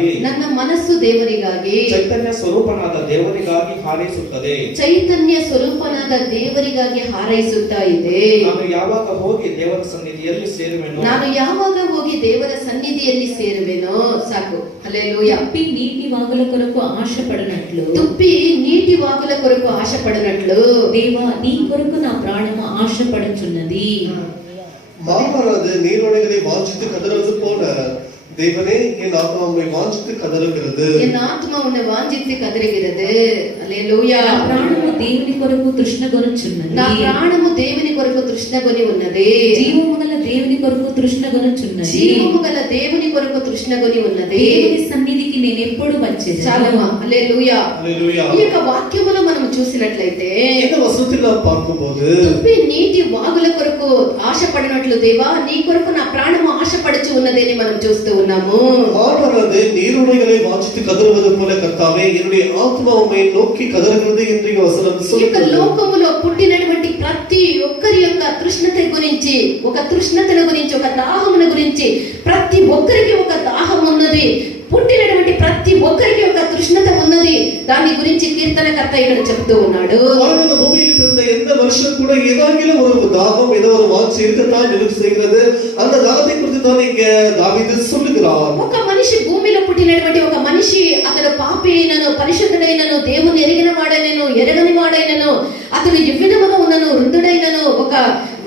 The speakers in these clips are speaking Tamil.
ದೇವರಿಗಾಗಿ, ನನ್ನ ಮನಸ್ಸು ದೇವರಿಗಾಗಿ, ಚೈತನ್ಯ ಸ್ವರೂಪನಾದ ದೇವರಿಗಾಗಿ ಹಾರೈಸುತ್ತದೆ. ಚೈತನ್ಯ ಸ್ವರೂಪನಾದ ದೇವರಿಗಾಗಿ ಹಾರೈಸುತ್ತಾ ಇದೆ. ನಾನು ಯಾವಾಗ ಹೋಗಿ ದೇವರ ಸನ್ನಿಧಿಯಲ್ಲಿ ಸೇರುವೆನೋ, ನಾನು ಯಾವಾಗ ಹೋಗಿ ದೇವರ ಸನ್ನಿಧಿಯಲ್ಲಿ ಸೇರುವೆನೋ ಸಾಕು. హల్లెలూయా. తుప్పి నీటి వాగుల కొరకు ఆశపడినట్లు, తుప్పి నీటి వాగుల కొరకు ఆశపడినట్లు, దేవా నీ కొరకు నా ప్రాణము ఆశపడుచున్నది. மாமராது நீரோடைகளை வாஞ்சித்து கதறுவது போல தேவனே என் ஆத்மா உம்மை வாஞ்சித்து கதறுகிறது. என் ஆத்மா உன்னை வாஞ்சித்து கதறுகிறது. హల్లెలూయా. నా ప్రాణము దేవుని కొరకు తృష్ణగొనుచున్నది. నా ప్రాణము దేవుని కొరకు తృష్ణగొని ఉన్నది. జీవము గల దేవుని కొరకు తృష్ణగొనుచున్నది. జీవము గల దేవుని కొరకు తృష్ణగొని ఉన్నది. దేవుని సన్నిధికి నేను ఎప్పుడు వచ్చేది. చాలమ్మా. హల్లెలూయా. హల్లెలూయా. ఈ యొక్క వాక్యములో మనం చూసినట్లయితే இந்த வசனத்தில் நாம் பார்க்கும்போது తుప్పి నీటి వాగుల కొరకు ఆశపడినట్లు దేవా నీ కొరకు నా ప్రాణము ఆశపడుచు ఉన్నదని మనం చూస్తూ ఉన్నాము. மாமராது நீரோடைகளை வாஞ்சித்து கதறுவது போல கர்த்தாவே என்னுடைய ஆத்மா உம்மை நோக்கி கதறுகிறது என்று இந்த வசனம் ఈ యొక్క சொல்லுகிறது. లోకములో పుట్టినటువంటి ప్రతి ఒక్కరి యొక్క తృష్ణత గురించి, ఒక తృష్ణతల గురించి, ఒక దాహముల గురించి, ప్రతి ఒక్కరికి ఒక దాహం ఉన్నది. పుట్టినటువంటి ప్రతి ఒక్కరికి ఒక తృష్ణత ఉన్నది. దాని గురించి కీర్తనకర్త ఇక్కడ చెప్తూ ఉన్నాడు. இந்த பூமியில் பிறந்த எந்த மனுஷனும் கூட ஏதாகிலும் ஒரு தாகம், ஏதோ ஒரு வாஞ்சி இருக்கத்தான் நினைவு செய்கிறது. அந்த தாகத்தை குறித்து தான் இங்க தாவீது சொல்லுகிறார். ఒక మనిషి భూమిలో పుట్టినటువంటి ఒక మనిషి అతడు పాపి అయినను, పరిశుద్ధుడైనను, దేవుని ఎరిగిన వాడైనను, ఎరగని వాడైనను, అతడు ఎవ్విధముగా ఉన్నను, వృద్ధుడైనను, ఒక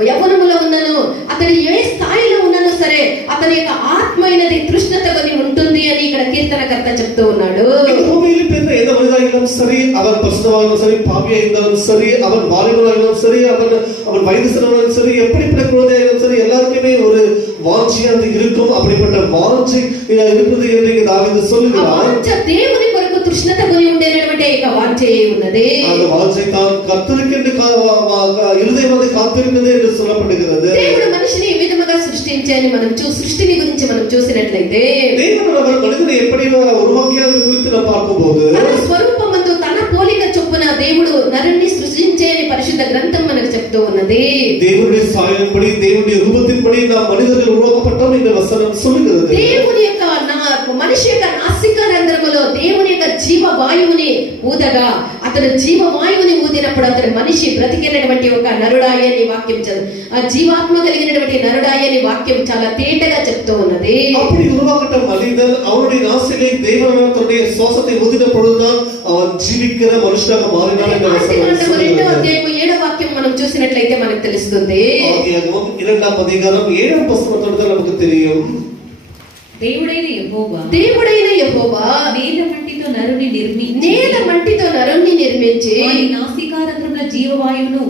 యవ్వనములో ఉన్నను, అతడు ఏ స్థాయిలో ఉన్నను సరే అతని యొక్క ఆత్మ అయినది తృష్ణత కొని ఉంటుంది అని ఇక్కడ కీర్తనకర్త చెప్తూ ఉన్నాడు. இந்த பூமியில் பிறந்த எந்த மனிதனாலும் சரி, அவன் பரிசுத்தவானாலும் சரி, பாவியா இருந்தாலும் சரி, அவன் வாலிபனாலும் சரி, அவன் வயது சென்றவனாலும் சரி, எப்படிப்பட்ட குழந்தையாலும் சரி, எல்லாருக்குமே ஒரு வாஞ்சியானது இருக்கும். அப்படிப்பட்ட வாஞ்சி இருக்குது என்று இங்க தாவீது சொல்லுகிறார். దేవుని కొరకు తృష్ణత కొని ఉండేటువంటి యొక్క వాంఛ ఉన్నది. அந்த வாஞ்சை தான் கர்த்தருக்கென்று இருதயம் வந்து காத்திருக்கிறது என்று சொல்லப்படுகிறது. దేవుడు మనిషిని ఈ విధముగా సృష్టించాని మనం సృష్టిని గురించి మనం చూసినట్లయితే தேவன் அவர் மனிதனை எப்படி உருவாக்கியது குறித்து நாம் பார்க்கும்போது తన స్వరూపమందు తన పోలిక చొప్పున దేవుడు నరుణ్ణి సృష్టించేని పరిశుద్ధ గ్రంథం మనకు చెప్తూ ఉన్నది. தேவனுடைய சாயலின்படி, தேவனுடைய ரூபத்தின்படி நாம் மனிதர்கள் உருவாக்கப்பட்டோம் என்ற வசனம் சொல்லுகிறது. దేవుని యొక్క మనిషి యొక్క నాసిక రంధ్రములో దేవుని యొక్క జీవ వాయువుని ఊదగా అతడు జీవ వాయువుని ఊదినప్పుడు అతడు మనిషి బ్రతికినటువంటి ఒక నరుడాయని వాక్యం ఆ జీవాత్మ కలిగినటువంటి నరుడాయని వాక్యం చాలా తేటగా చెప్తూ ఉన్నది. அப்படி உருவாக்கப்பட்ட மனிதன் அவனுடைய நாசிலே தேவன் தன்னுடைய சுவாசத்தை ஊதின பொழுதுதான் அவன் ஜீவிக்கிற மனுஷனாக மாறினான் என்ற வசனம் சொல்லுகிறது. 2వ అధ్యాయం 7వ వాక్యం మనం చూసినట్లయితే మనకు తెలుస్తుంది. ஆதியாகமம் 2వ అధ్యాయం 7వ వచనంతో நமக்கு தெரியும். దేవుడైన యెహోవా నేల మట్టితో నరుని నిర్మించి వాని నాసికారంధ్రములో జీవవాయువును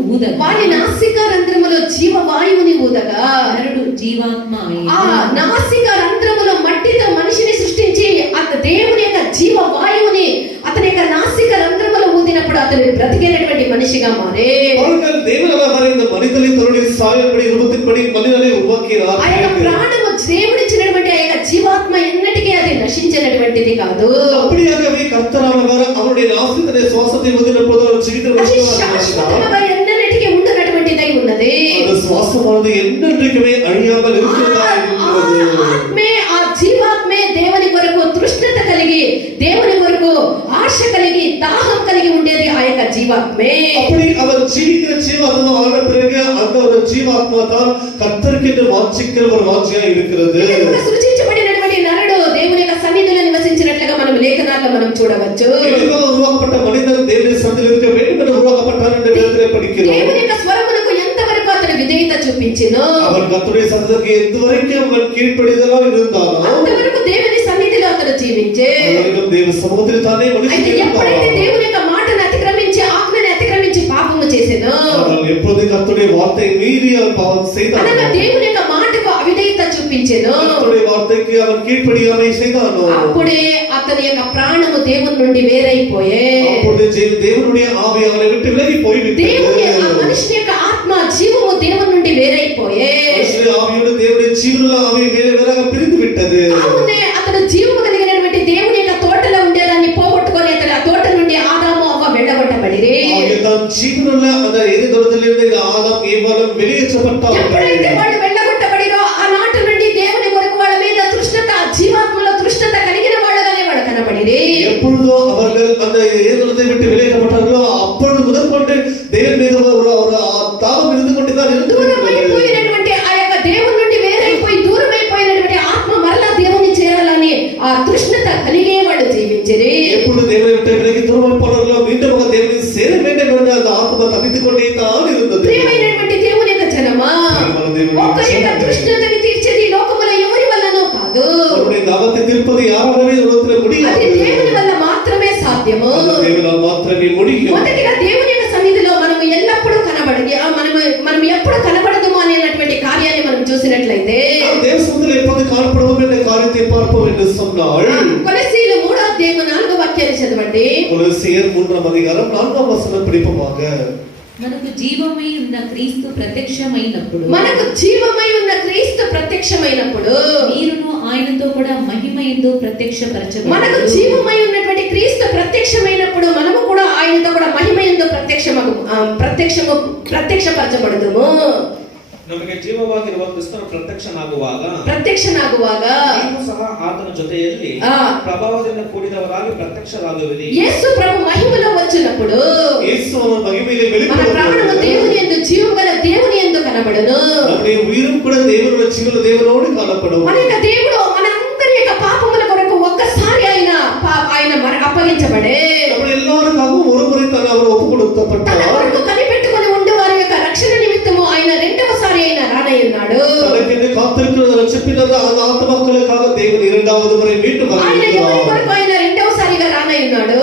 ఊదగా నరుడు జీవాత్మ అయ్యాడు. ఆ నాసికారంధ్రములో మట్టితో మనిషిని సృష్టించి దేవుని యొక్క జీవవాయువుని అతని యొక్క నాసికారంధ్రములో ఊదినప్పుడు అతడు బ్రతికేటటువంటి మనిషిగా మారే. దేవుడు இந்த மனிதனை தன்னுடைய சாயலின்படி, ரூபத்தின்படி மனிதனை உருவாக்கினார். ఆ యొక్క ప్రాణము దేవుడిచ్చినటువంటి ఆ యొక్క జీవాత్మ ఎన్నటికీ అది నశించినటువంటిది కాదు. அப்படியாகவே கர்த்தரானவர் அவருடைய நாசிகத்தை சுவாசத்தை ஊதினபோது அவர் ஜீவித்தவராக ఎన్నటికీ ఉండనటువంటిదై ఉన్నది. அந்த சுவாசமானது என்னென்றைக்குமே அழியாமல் இருக்கிறது. ఆత్మే, ఆ జీవాత్మే దేవుని కొరకు తృష్ణత కలిగి, దేవుని కొరకు ఆశ కలిగి, దాహం కలిగి ఉండేది ఆ యొక్క జీవాత్మే. அப்படி அவர் ஜீவிக்கிற ஜீவாத்மா ஆன பிறகு அந்த ஒரு ஜீவாத்மா தான் கர்த்தருக்கு வாஞ்சிக்கிற ஒரு வாஞ்சியா இருக்கிறது. సృష్టించబడినటువంటి నరుడు దేవుని యొక్క సన్నిధిలో నివసించినట్లుగా మనం లేఖనాల్లో మనం చూడవచ్చు. ఉరువాకపట్ట మనిదన్ దేవుని సన్నిధిలో இருக்க வேண்டும் என்று உருவாக்கப்பட்டார் என்று வேதத்திலே படிக்கிறோம். దేవుని యొక్క స్వరమునకు ఎంతవరకు అతడు విధేయత చూపించినో, அவன் கர்த்தருடைய சத்தத்துக்கு எதுவரைக்கும் அவன் கீழ்ப்படிதலா இருந்தானோ అంతవరకు దేవుని సన్నిధిలో అతడు జీవించే. தேவ சமூகத்தில் தானே மனுஷன் ఎప్పుడైతే దేవుని యొక్క మాటను అతిక్రమించి, ఆజ్ఞను అతిక్రమించి పాపము చేసెనో, எப்போது கர்த்தருடைய வார்த்தை மீறி அவன் பாவம் செய்தானோ, అనగా దేవుని యొక్క మాటకు అవిధేయత చూపించెనో, கர்த்தருடைய வார்த்தைக்கு அவன் கீழ்ப்படியாமை செய்தானோ, అప్పుడే అతని యొక్క ప్రాణము దేవుని నుండి వేరైపోయే. அப்பொழுது தேவனுடைய ஆவி அவனை விட்டு விலகி போய்விட்டது. దేవుని ఆ మనిషి యొక్క ఆత్మ జీవము దేవుని నుండి వేరైపోయే. మనుషుల ఆవియోడు దేవుని జీవముల ఆవి వేరేగా పిరిந்து విட்டது. అవునే, అతడు జీవము కలిగినటువంటి దేవుని యొక్క తోటలో ఉండేదాన్ని పోగొట్టుకొని అతడు ఆ తోట నుండి ఆదాము అవ్వ వెళ్ళగొట్టబడిరి. தான் ஜீவனுள்ள அந்த எதிர்தொடரிலிருந்து ஆதாம் ஏவாளும் வெளியேற்றப்பட்டார்கள். ఎప్పుడైతే వాళ్ళు వెళ్ళగొట్టబడిరో ఆ నాటి నుండి దేవుని కొరకు వాళ్ళ మీద తృష్ణత, జీవాత్మలో తృష్ణత కలిగిన వాళ్ళుగానే ఒక్క యొక్క తృష్ణతని తీర్చేది లోకములో ఎవరి వల్లనో కాదు, அவருடைய தாகத்தை தீர்ப்பது யாராலுமே உலகத்தில் అది முடியாது. దేవుని వల్ల మాత్రమే సాధ్యము. அது தேவனால் மாத்திரமே முடியும். మొదటిగా దేవుని యొక్క సన్నిధిలో మనము ఎల్లప్పుడూ మనం ఎప్పుడు కనబడదుము అనేటువంటి కార్యాన్ని మనం చూసినట్లయితే நாம் தேவ சமூகத்தில் எப்போது காணப்படுவோம் என்ற காரியத்தை பார்ப்போம் என்று சொன்னால் కొలస్సీయులు 3వ అధ్యాయం 4వ వాక్యాన్ని చదవండి. கொலோசியர் 3వ அதிகாரம் 4వ వచనం படிப்போமாக. మనకు జీవమై ఉన్న క్రీస్తు ప్రత్యక్షమైనప్పుడు మనకు జీవమై ఉన్న క్రీస్తు ప్రత్యక్షమైనప్పుడు మీరును ఆయనతో కూడా మహిమయందు ప్రత్యక్షపరచబడి మనకు జీవమై ఉన్నటువంటి క్రీస్తు ప్రత్యక్షమైనప్పుడు మనము కూడా ఆయనతో కూడా మహిమయందు ప్రత్యక్షపరచబడుదుము. ನಮಗೆ ಜೀವವಾಗಿರುವ ಕ್ರಿಸ್ತನ ಪ್ರತ್ಯಕ್ಷನಾಗುವಾಗ ನೀವು ಸಹ ಆತನ ಜೊತೆಯಲ್ಲಿ ಪ್ರಭಾವದಿಂದ ಕೂಡಿದವರಾಗಿ ಪ್ರತ್ಯಕ್ಷರಾಗುವಿರಿ. యేసు ప్రభు మహిమలో వచ్చినప్పుడు యేసు మహిమలో మన ప్రాణము దేవుని యందు జీవగల దేవుని యందు కనబడును. நம்முடைய உயிரும் கூட தேவனுடைய ஜீவன தேவனோடு காணப்படும். మన యొక్క దేవుడు మనందరి యొక్క పాపముల కొరకు ఒక్కసారి ఆయన అప్పగించబడే நம்ம எல்லாருக்காகவும் ஒரு முறை தான் அவர் ஒப்புக்கொடுக்கப்பட்டார். తన కొరకు కనిపెట్టుకొని ఉండే వారి యొక్క రక్షణ నిమిత్తము ఆయన రెండవసారి ఆయన రానయ్యున్నాడు. తనకెందు కాத்திருக்கிறது రక్షించినది ఆ ఆత్మமக்களுக்காக தேவன் இரண்டாவது முறை மீண்டும் ఆయన ఎవరి కొరకు ఆయన రెండవసారిగా రానయ్యున్నాడు.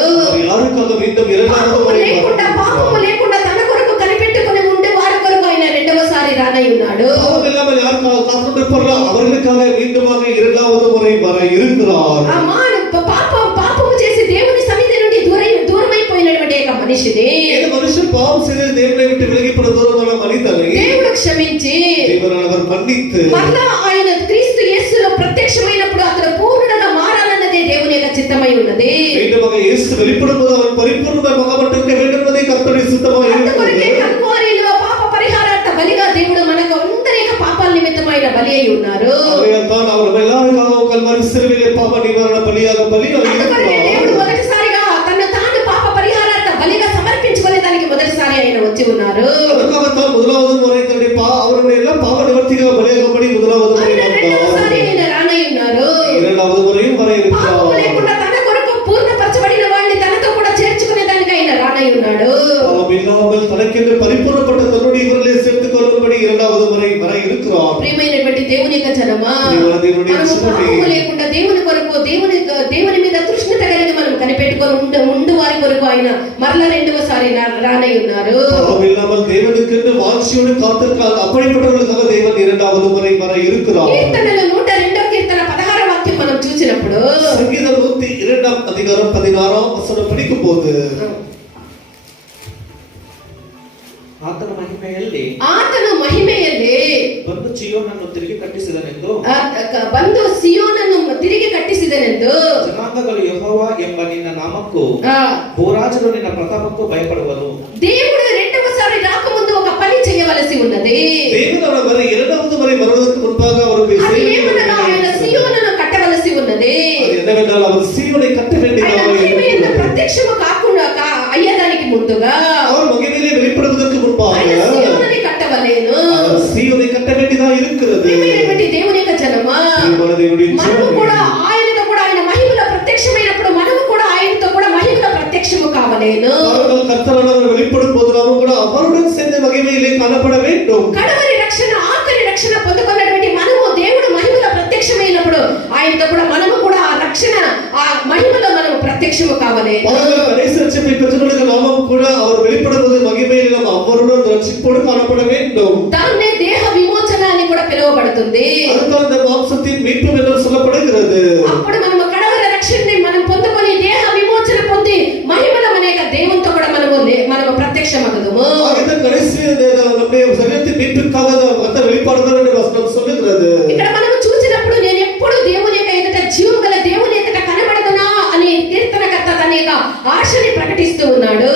யாருக்காக மீண்டும் இரண்டாவது முறை లేకుండా పాపము లేకుండా తన కొరకు కనిపెట్టుకొని ఉండే వారి కొరకు ఆయన రెండవసారి రానయ్యున్నాడు. பாவம் இல்லாமல் யாருக்காக காத்திருப்பார்களோ அவர்களுக்காக மீண்டுமாக இரண்டாவது முறை வர இருக்கிறார். పాపము చేసి దేవుని సన్నిధి నుండి దూరమైపోయినటువంటి ఒక మనిషిని இந்த மனுஷன் பாவம் செய்து தேவனை விட்டு விலகி போன தூரமான மனிதனை దేవుడు క్షమించి தேவனால் அவர் மன்னித்து మరలా ఆయన క్రీస్తు యేసులో ప్రత్యక్షమైనప్పుడు అతడు పూర్ణుడుగా మారాలన్నదే దేవుని యొక్క చిత్తమై ఉన్నది. மீண்டுமாக இயேசு வெளிப்படும்போது அவர் பரிபூர்ணமாக மகப்பட்டிருக்க வேண்டும் என்பதை கர்த்தருடைய சித்தமாக అందుకొరకే இருக்கிறது. కల్వారిలో పాప పరిహారార్థ బలిగా దేవుడు మనకు అందరి యొక్క పాపాల నిమిత్తమైన బలి అయి ఉన్నారు. ஆகையால்தான் அவர் எல்லாருக்காகவும் கல்வாரி சிலுவையிலே பாவ நிவாரண பலியாக பலியாக అందుకొరకే దేవుడు இருக்கிறார். మొదటిసారిగా తను తాను పాప పరిహారార్థ బలిగా సమర్పించుకునే దానికి మొదటిసారి ఆయన వచ్చి ఉన్నారు. அதற்காகத்தான் முதலாவது முறை தன்னுடைய அவருடைய எல்லாம் பாவ நிவர்த்திக்காக பலியாகும்படி முதலாவது முறை ఆయన రెండవసారి வந்தார். ఆయన రానై ఉన్నారు. இரண்டாவது முறையும் வர పాపము இருக்கிறார். లేకుండా తన కొరకు పూర్ణపరచబడిన వారిని తనతో కూడా చేర్చుకునే దానికి ఆయన రానై ఉన్నాడు. பாவம் இல்லாமல் தனக்கென்று பரிபூர்ணப்பட்ட தன்னுடைய இவர்களை சேர்த்துக் கொள்ளும்படி இரண்டாவது முறை வர இருக்கிறார். ప్రియమైనటువంటి దేవుని యొక్క జనమా, మనము పాపము లేకుండా దేవుని కొరకు దేవుని మీద తృష్ణత కలిగి మనం కనిపెట్టుకొని ఉండు వారి కొరకు ఆయన మరలా రెండవసారి రానై ఉన్నారు. பாவம் இல்லாமல் தேவனுக்கென்று வாஞ்சியோடு காத்திருக்கிறார். அப்படிப்பட்டவர்களுக்காக தேவன் இரண்டாவது முறை வர இருக்கிறார். కీర్తనలు 102వ కీర్తన 16వ వాక్యం మనం చూసినప్పుడు సంగీతం 102వ అధికారం 16వ వచనం படிக்கும்போது ಆತನ ಮಹಿಮೆಯಲ್ಲಿ ಬಂದು ಚೀಯೋನನ್ನು ತಿರುಗಿ ಕಟ್ಟಿಸಿದನೆಂದು ಬಂದು ಸಿಯೋನನ್ನು ತಿರುಗಿ ಕಟ್ಟಿಸಿದನೆಂದು ಜನಾಂಗಗಳು ಯೆಹೋವ ಎಂಬ ನಿನ್ನ ನಾಮಕ್ಕೂ ಭೂರಾಜರು ನಿನ್ನ ಪ್ರತಾಪಕ್ಕೂ ಭಯಪಡುವರು. దేవుడు రెండవసారి రాకముందు ఒక పని చేయవలసి ఉన్నది. దేవుడు அவர் இரண்டாவது முறை வருவதற்கு முன்பாக அவர் అది ఏమనగా ఆయన సియోనును కట్టవలసి ఉన్నది. அது என்னவென்றால் அவர் சீயோனை கட்ட வேண்டியதாக இருக்கிறது. ప్రత్యక్షము కాకుండా అయ్యేదానికి ముందుగా அவர் మహిమలో வெளிப்படுவதற்கு முன்பாக ఆయన సియోనుని కట్టవలేను. அவர் సీయోனை కట్ట వేண்டிయதாக இருக்கிறது. ప్రియమైనటువంటి దేవుని యొక్క జనమా, మనము కూడా ఆయనతో కూడా ఆయన మహిమలో ప్రత్యక్షమైనప్పుడు మనము కూడా ఆయనతో కూడా మహిమలో ప్రత్యక్షము కావలేను. கர்த்தரானவர் வெளிப்படும் போது நாம கூட அவருடன் சேர்ந்து மகிமையிலே காணப்பட வேண்டும். కడవరి రక్షణ ఆఖరి రక్షణ పొందుకున్నటువంటి మనము దేవుడు మహిమలో ప్రత్యక్షమైనప్పుడు ఆయనతో కూడా మనము కూడా ఆ రక్షణ ఆ మహిమలో మనము ప్రత్యక్షము కావాలి. கடைசி ரட்சிப்பை பெற்றவர்களுக்கு நாமும் கூட அவர் வெளிப்படும் போது மகிமையிலே நாம் அவருடன் ரட்சிப்போடு காணப்பட வேண்டும். దాన్నే దేహ విమోచన అని కూడా పిలువబడుతుంది. அதுதான் இந்த மாம்சத்தின் மீட்பு என்று சொல்லப்படுகிறது. అప్పుడు మనము కడవరి రక్షణని మనం పొందుకొని దేహ విమోచన పొంది మహిమలో అనేక దేవునితో కూడా మనము ప్రత్యక్షమగుదుము. ஆகிய கடைசி நம்முடைய சரீரத்தின் மீட்புக்காக அந்த வெளிப்பாடுகள் என்று வசனம் சொல்லுகிறது. ఇక్కడ మనము చూసినప్పుడు నేను ఎప్పుడు దేవుని యొక్క ఎదుట జీవం గల దేవుని ఎదుట కనబడదునా అని కీర్తనకర్త తన యొక్క ఆశని ప్రకటిస్తూ ఉన్నాడు.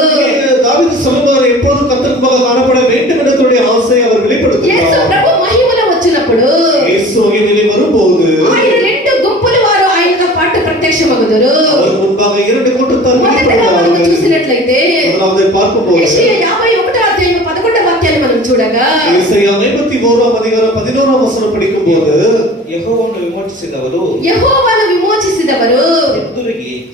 దావీదు சொல்லுவார் எப்போதும் கர்த்தருக்காக காணப்பட வேண்டும் என்ற தன்னுடைய ஆசையை அவர் வெளிப்படுத்துகிறார். యేసు ప్రభు మహిమలో వచ్చినప్పుడు యేసు మహిమలో வரும்போது ఆయన రెండు గుంపుల వారు ఆయనతో పాటు ప్రత్యక్షమగుదురు. அவர் முன்பாக இரண்டு கூட்டத்தார் మొదటగా మనం చూసినట్లయితే முதலாவது பார்க்கும்போது యెషయా 51వ అధ్యాయం 11వ వాక్యాన్ని మనం చూడగా యెషయా 51వ అధికారం 11వ వచనం படிக்கும்போது ಯೆಹೋವನು ವಿಮೋಚಿಸಿದವರು యెహోవాను విమోచిಸಿದವರು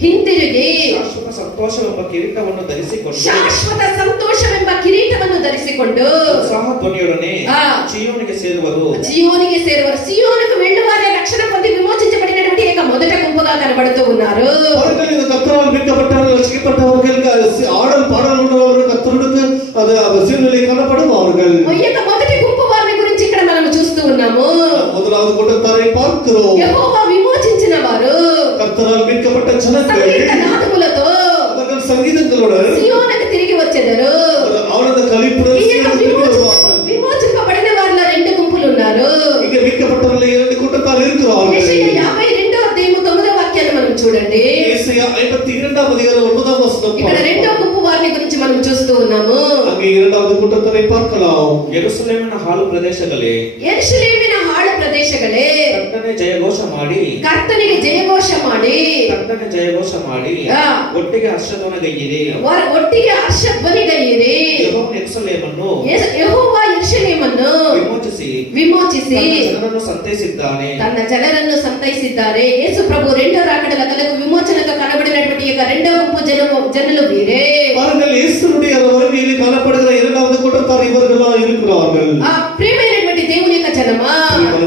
ಹಿಂದಿರುಗಿ శాశ్వత ಸಂತೋಷವೆಂಬ ಕಿರೀಟವನ್ನು ಧರಿಸಿಕೊಂಡು ಶಾಶ್ವತ ಸಂತೋಷವೆಂಬ ಕಿರೀಟವನ್ನು ಧರಿಸಿಕೊಂಡು ಉತ್ಸಾಹ ಧ್ವನಿಯೊಡನೆ ఆ. ಚೀಯೋನಿಗೆ ಸೇರುವರು. జీవోనికి సేరువారు. సియోనుకు వెళ్ళువారే రక్షణ పొంది విమోచించబడినటువంటి యొక్క మొదట గుంపుగా కనబడుతూ ఉన్నారు. அவர்கள் இந்த கர்த்தரால் மீட்கப்பட்டவர்கள் ரட்சிக்கப்பட்டவர்களுக்கு ஆடல் பாடல் உள்ளவர்கள் கர்த்தருக்கு அது சீர்நிலை காணப்படுவார்கள். ఈ యొక్క మొదటి గుంపు వారిని గురించి ఇక్కడ మనం చూస్తూ ఉన్నాము. முதலாவது கூட்டத்தாரை பார்க்கிறோம். యెహోవా విమోచించిన వారు கர்த்தரால் மீட்கப்பட்ட ஜனங்கள் సంగీత నాదములతో அவர்கள் சங்கீதங்களுடன் సియోనుకు తిరిగి వచ్చెదరు. ஆனந்த களிப்புடன் ఈ యొక్క திரும்பி வருவார்கள். విమోచింపబడిన వారిలో రెండు గుంపులు ఉన్నారు. இங்கே மீட்கப்பட்டவர்கள் இரண்டு கூட்டத்தார் இருக்கிறார்கள். యెషయా 52వ అధ్యాయము 9వ వాక్యాన్ని మనం చూడండి. ஏசாயா 52ஆம் அதிகாரம் 9ஆம் வசனம். ఇక్కడ రెండో గుంపు వారిని గురించి మనం చూస్తూ ఉన్నాము. அங்கே இரண்டாவது கூட்டத்தாரை பார்க்கலாம். ಯೆರೂಸಲೇಮಿನ ಹಾಳು ಪ್ರದೇಶಗಳೇ, ಯೆರೂಸಲೇಮಿನ ಹಾಳು ಪ್ರದೇಶಗಳೇ, ಕರ್ತನೆ ಜಯಘೋಷ ಮಾಡಿ, ಕರ್ತನಿಗೆ ಜಯಘೋಷ ಮಾಡಿ, ಕರ್ತನೆ ಜಯಘೋಷ ಮಾಡಿ, ಆ. ಒಟ್ಟಿಗೆ ಹರ್ಷಧ್ವನಿಗೈಯಿರಿ. ಒಟ್ಟಿಗೆ ಹರ್ಷಧ್ವನಿಗೈಯಿರಿ. ಯೆಹೋವನು ಯೆರೂಸಲೇಮನ್ನು ಯೆಹೋವಾ ಯೆರೂಸಲೇಮನ್ನು ವಿಮೋಚಿಸಿ ತನ್ನ ಜನರನ್ನು ಸಂತೈಸಿದ್ದಾನೆ. తన జనరನ್ನು సంతైసిದ್ದಾರೆ. యేసు ప్రభు రెండో రాకడల కలకు విమోచనతో కనబడినటువంటి యొక్క రెండవ గుంపు జనులు వీరే. பாருங்கள், இயேசுவுடைய வருகையில் காணப்படுகிற இரண்டாவது கூட்டத்தார் இவர்களாக இருக்கிறார்கள். ఆ ప్రియమైనటువంటి దేవుని యొక్క జనమా,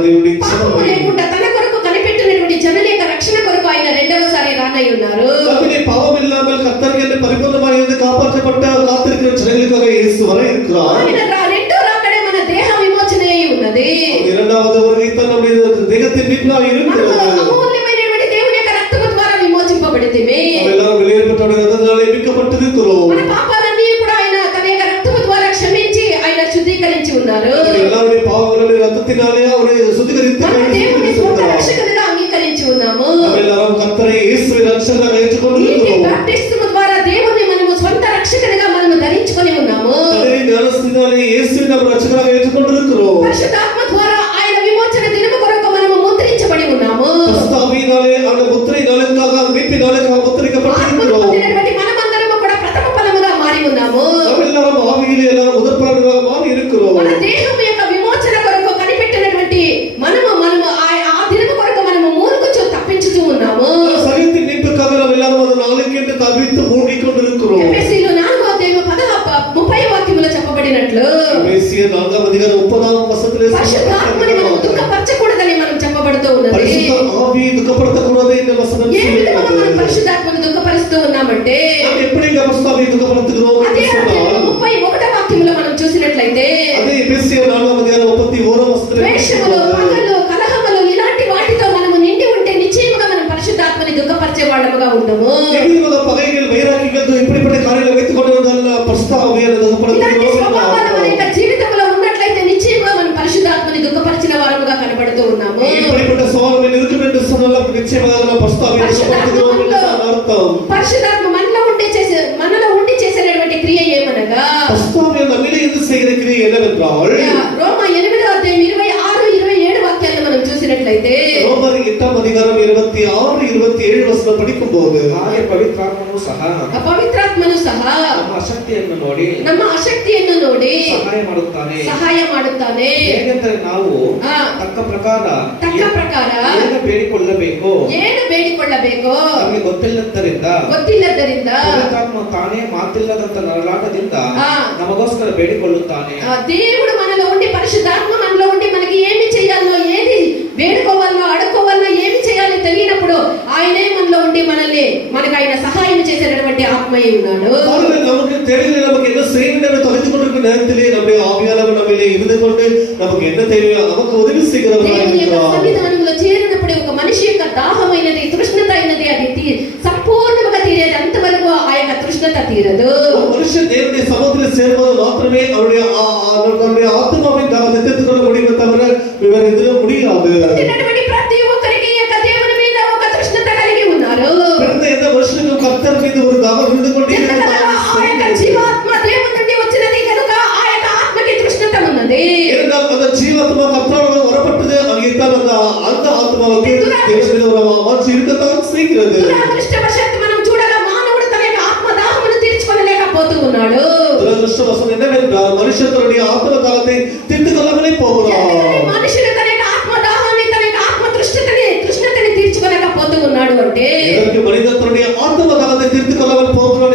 దేవుని పాపము లేకుండా తన కొరకు కనిపెట్టినటువంటి జనుల యొక్క రక్షణ కొరకు ఆయన రెండవసారి రానై ఉన్నారు. தம்முடைய பாவம் இல்லாமல் கர்த்தருக்கு என்று பரிபூர்ணமாக இருந்து காப்பாற்றப்பட்ட காத்திருக்கிற ஜனங்களுக்காக இயேசு வர இருக்கிறார். ఆయన రెండో రాకడే మన దేహ విమోచన అయి ఉన్నది. இரண்டாவது வருகை தான் நம்முடைய தேகத்தின் மீட்பாக இருக்கிறது. అమూల్యమైనటువంటి దేవుని యొక్క రక్తము ద్వారా విమోచింపబడితిమి. நாம் எல்லாரும் வெளியேறப்பட்டவருடைய ரத்தத்தினாலே மீட்கப்பட்டிருக்கிறோம். మన పాపాలన్నీ కూడా ఆయన తన యొక్క రక్తము ద్వారా క్షమించి ఆయన శుద్ధీకరించి ఉన్నారు. எல்லாருடைய பாவங்களுடைய ரத்தத்தினாலே அவரை சுத்திகரித்து మన దేవుని సొంత రక్షకునిగా అంగీకరించి ఉన్నాము. நாம் எல்லாரும் கர்த்தரை இயேசுவை ரட்சகராக ஏற்றுக்கொண்டிருக்கிறோம். బాప్టిస్మము ద్వారా దేవుని మనము సొంత రక్షకునిగా మనము ధరించుకొని ఉన్నాము. தன்னுடைய ஞானஸ்நானத்தினாலே இயேசுவை நாம் ரட்சகராக ஏற்றுக்கொண்டிருக்கிறோம். పరిశుద్ధాత్మ ద్వారా ఆయన విమోచన దినము కొరకు మనము ముద్రించబడి ఉన్నాము. பரிசுத்தாவியினாலே அந்த முத்திரை நாளுக்காக மீட்பு நாளுக்காக முத்திரிக்கப்பட்டிருக்கிறோம். మనమందరము కూడా ప్రథమ ఫలముగా మారి ఉన్నాము. நாம் எல்லாரும் ஆவியிலே எல்லாரும் முதற் பலன்களாக மாறி இருக்கிறோம். మన దేహం యొక్క విమోచన కొరకు కనిపెట్టినటువంటి మనము ఆ దినము కొరకు మనము మూలుగుచూ తప్పించుతూ ఉన్నాము. சரீரத்தின் மீட்புக்காக நாம் எல்லாரும் அந்த நாளுக்கென்று தவித்து மூழ்கிக் கொண்டிருக்கிறோம். ఎఫెసీయులు 4వ అధ్యాయము 30వ వాక్యములో చెప్పబడినట్లు எபேசியர் 4ஆம் அதிகாரம் 30ஆம் வசனத்திலே పరిశుద్ధాత్మని మనం దుఃఖపరచకూడదని మనం చెప్పబడుతూ ఉన్నది. பரிசுத்த ஆவியை துக்கப்படுத்தக்கூடாது என்ற வசனம் ఏ విధంగా మనం சொல்கிறது. పరిశుద్ధాత్మని దుఃఖపరుస్తూ ఉన్నామంటే நாம் எப்படி பரிசுத்த ஆவியை துக்கப்படுத்துகிறோம் అదే என்று சொன்னால் 31వ వాక్యములో మనం చూసినట్లయితే அதே எபேசியர் 4ஆம் அதிகாரம் 31ஆம் வசனத்திலே ద్వేషములు, పగలు, కలహములు ఇలాంటి వాటితో మనము నిండి ఉంటే నిశ్చయముగా మనం పరిశుద్ధాత్మని దుఃఖపరిచే వాళ్ళముగా ఉండము. எவ்வளவு பகைகள் வைராக்கியங்கள் இப்படிப்பட்ட காரியங்களை வைத்துக் கொண்டிருந்தால் பரிசுத்த ஆவியை ఇలాంటి துக்கப்படுத்துகிறோம் స్వభావాలు మన యొక్క జీవితంలో ఉన్నట్లయితే నిశ్చయంగా మనం పరిశుద్ధాత్మని దుఃఖపరిచిన వారముగా కనబడుతూ ఉన్నాము. இப்படிப்பட்ட சோதனைகள் இருக்கும் என்று சொன்னால் நிச்சயமாக நாம் பரிசுத்த ஆவியை துக்கப்படுத்துகிறோம் என்று அர்த்தம். పరిశుద్ధాత్మ మనలో ఉండి చేసేటువంటి క్రియ ఏమనగా பரிசுத்த ஆவியை நம்மிலே இருந்து செய்கிற கிரியை என்னவென்றால் రోమ 8వ అధ్యాయం 26, 27 వాక్యాలను మనం చూసినట్లయితే ரோமர் 8ஆம் அதிகாரம் 26, 27 வசனம் படிக்கும்போது ಹಾಗೆ ಪವಿತ್ರಾತ್ಮನು ಸಹ పవిత్రాత్మను సహా ನಮ್ಮ ಅಶಕ್ತಿಯನ್ನು ನೋಡಿ ನಮ್ಮ ಅಶಕ್ತಿಯನ್ನು ನೋಡಿ ಸಹಾಯ ಮಾಡುತ್ತಾನೆ. ಹೇಗೆಂದರೆ ನಾವು ಆ, ತಕ್ಕ ಪ್ರಕಾರ ಏನು ಬೇಡಿಕೊಳ್ಳಬೇಕು ಏನು ಬೇಡಿಕೊಳ್ಳಬೇಕೋ ನಮಗೆ ಗೊತ್ತಿಲ್ಲದ್ದರಿಂದ ಪವಿತ್ರಾತ್ಮ ತಾನೇ ಮಾತಿಲ್ಲದಂತ ನರಳಾಟದಿಂದ ಆ. ನಮಗೋಸ್ಕರ ಬೇಡಿಕೊಳ್ಳುತ್ತಾನೆ. దేవుడు మనలో ఉండి పరిశుద్ధాత్మ మనలో ఉండి మనకి ఏమి చేయాలో ఏది వేడుకోవాలో అడుక్కోవాలో ఏమి చేయాలో తెలియనప్పుడు ఆయనే మనలో ఉండి మనకు ఆయన సహాయం చేసేటటువంటి ఆత్మయ్య ఉన్నాడు. நமக்கு தெரியல நமக்கு என்ன செய்யணும் என்று தவித்துக் கொண்டிருக்கும் நேரத்திலே நம்முடைய ஆவியானவர் நம்மிலே இருந்து கொண்டு நமக்கு என்ன தேவையோ நமக்கு உதவி செய்கிறவராக దేవుని యొక్క இருக்கிறார். సన్నిధానంలో చేరినప్పుడు ఒక మనిషి యొక్క దాహమైనది తృష్ణత అయినది అది సంపూర్ణంగా తీరేది అంతవరకు ఆ యొక్క తృష్ణత తీరదు. ஒரு மனுஷன் தேவனுடைய சமூகத்தில் சேர்வது மாத்திரமே அவருடைய ஆத்மாவின் தாகத்தை தீர்த்துக் கொள்ள முடியுமே தவிர வேறு எதிலும் முடியாது. పుట్టినటువంటి ప్రతి ఒక్కరికి ఈ యొక్క దేవుని మీద ఒక తృష్ణత కలిగి ఉన్నారు. பிறந்த எந்த மனுஷனுக்கும் கர்த்தர் மீது ஒரு தாகம் இருந்து கொண்டே ఎందుకనగా ఆ యొక్క జీవాత్మ దేవుని నుండి వచ్చినది కనుక ఆ యొక్క ఆత్మకి తృష్ణత ఉన్నది. ஏனென்றால் அந்த ஜீவாத்மா கர்த்தரால் வரப்பட்டது அங்கேதான் அந்த ஆத்மாவுக்கு தேவன் மீது ஒரு வாஞ்சை இருக்கத்தான் செய்கிறது. దురదృష్టవశాత్తు మనం చూడగా మానవుడు తన యొక్క ఆత్మ దాహమును తీర్చుకోలేకపోతూ ఉన్నాడు. దురదృష్టవశం என்னவென்றால் மனுஷன் தன்னுடைய ஆத்ம தாகத்தை தீர்த்துக் கொள்ளாமலே போகிறான். మనుషుడు తన యొక్క ఆత్మ దాహాన్ని తన యొక్క ఆత్మ తృష్ణతని తీర్చుకోలేకపోతూ ఉన్నాడు అంటే மனிதன் தன்னுடைய ஆத்ம தாகத்தை தீர்த்துக் கொள்ளாமல் போகிறான்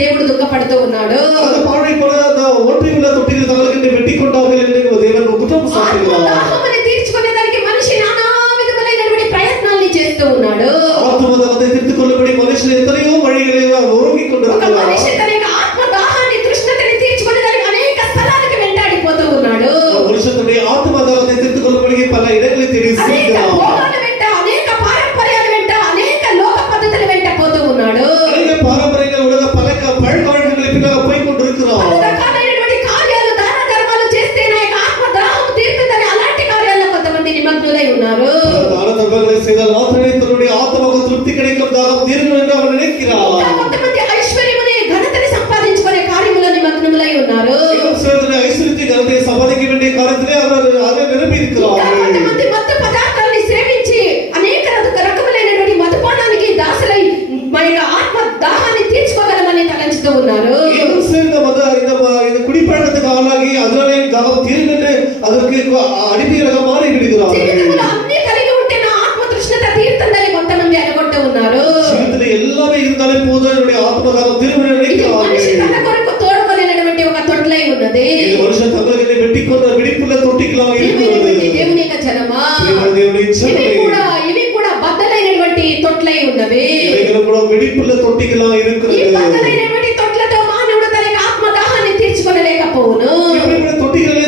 దేవుడు దుఃఖపడుతూ ఉన్నాడు. அந்த பாழை போல அந்த ஒற்றி உள்ள தொட்டிகள் தங்களுக்கு வெட்டி கொண்டார்கள் என்று தேவன் குற்றம் சாட்டுகிறார். దాహముని తీర్చుకునేదానికి మనిషి నానా విధములైనటువంటి ప్రయత్నాల్ని చేస్తూ ఉన్నాడు. ஆத்மதாகத்தை தீர்த்துக் கொள்ளும்படி மனுஷன் எத்தனையோ வழிகளை உருவிக் ఒక கொண்டிருக்கிறார். మనిషి తన యొక్క ఆత్మ దాహాన్ని తృష్ణతని తీర్చుకునేదానికి అనేక స్థలాలకు వెంటాడిపోతూ ఉన్నాడు. மனுஷனுடைய ஆத்மதாகத்தை தீர்த்துக் கொள்ளும்படி பல இடங்களை தேடி అనేక செல்கிறார். భోగాల వెంట, అనేక పారంపర్యాల వెంట, అనేక లోక పద్ధతుల వెంట పోతూ ఉన్నాడు. அநேக பாரம்பரியங்கள் உலக பழக்கவழக்கங்களை பின்னாக போய் கொண்டிருக்கிறார். పలు రకాలైనటువంటి కార్యాలు, దాన ధర్మాలు చేస్తే నా యొక్క ఆత్మ దాహం తీరుతుందని అలాంటి కార్యాల్లో కొంతమంది నిమగ్నులై ఉన్నారు. தான தர்மங்களை செய்தால் மாத்திரமே தன்னுடைய ஆத்மாவுக்கு திருப்தி கிடைக்கும், தாகம் தீரும் என்று அவர் நினைக்கிறார். ఇంకా కొంతమంది ఐశ్వర్యముని ఘనతని సంపాదించుకునే కార్యములో నిమగ్నములై ఉన్నారు. ஐஸ்வர்யத்தை கனத்தை சம்பாதிக்க வேண்டிய காரியத்திலே அவர் அதை நிரம்பி ఇంకా இருக்கிறார். కొంతమంది మత్తు పదార్థాలని సేవించి అనేక రకములైనటువంటి మధుపానానికి దాసులై మా యొక్క ఆత్మ దాహాన్ని తీర్చుకోగలమని తలంచుతూ ఉన్నారు. இந்த குடிப்பழக்கத்துக்கு ஆளாகி அதனாலே தாகம் தீரும் என்று அதற்கு அடிமையாக மாறி விடுகிறார். జీవితంలో అన్ని కలిగి ఉంటే నా ఆత్మ తృష్ణత తీరుతుందని కొంతమంది అనుకుంటూ ఉన్నారు. జీవితంలో எல்லாமே இருந்தாலே போதும் என்னுடைய ஆத்ம தாகம் தீரும் என்று ఇది మనిషి நினைக்கிறார். తన కొరకు తోడుకోలేనటువంటి ఒక తొట్లై ఉన్నది. இந்த மனுஷன் தங்களுக்கு வெட்டிக்கொண்ட வெடிப்புள்ள தொட்டிகளாக இருக்கிறது. దేవుని యొక్క జనమా, దేవుని జనమే ఇవి కూడా బద్దలైనటువంటి తొట్లై ఉన్నవి. இவைகளும் கூட வெடிப்புள்ள தொட்டிகளாக ఈ இருக்கிறது. బద్దలైనటువంటి తొట్లతో మానవుడు తన యొక్క ఆత్మ దాహాన్ని తీర్చుకోలేకపోవును. இப்படிப்பட்ட தொட்டிகளிலே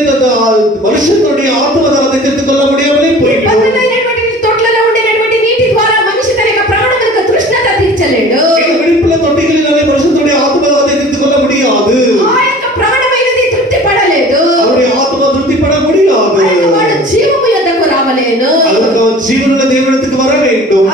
மனுஷனுடைய ஆத்ம தாகத்தை தீர்த்துக் கொள்ள முடியாமலே போய்விடும். బద్దలైనటువంటి తొట్లలో ఉండినటువంటి నీటి ద్వారా మనిషి తన యొక్క ప్రాణములకు తృష్ణత తీర్చలేడు. இந்த வெடிப்புள்ள தொட்டிகளினாலே மனுஷனுடைய ஆத்ம தாகத்தை தீர்த்துக் கொள்ள முடியாது. ఆ యొక్క ప్రాణమైనది తృప్తి పడలేదు. அவருடைய ஆத்மா திருப்திப்பட முடியாது. వాడు జీవము యొద్దకు రావలేను. அதற்கு அவன் ஜீவனுள்ள தேவனிடத்துக்கு வர வேண்டும்.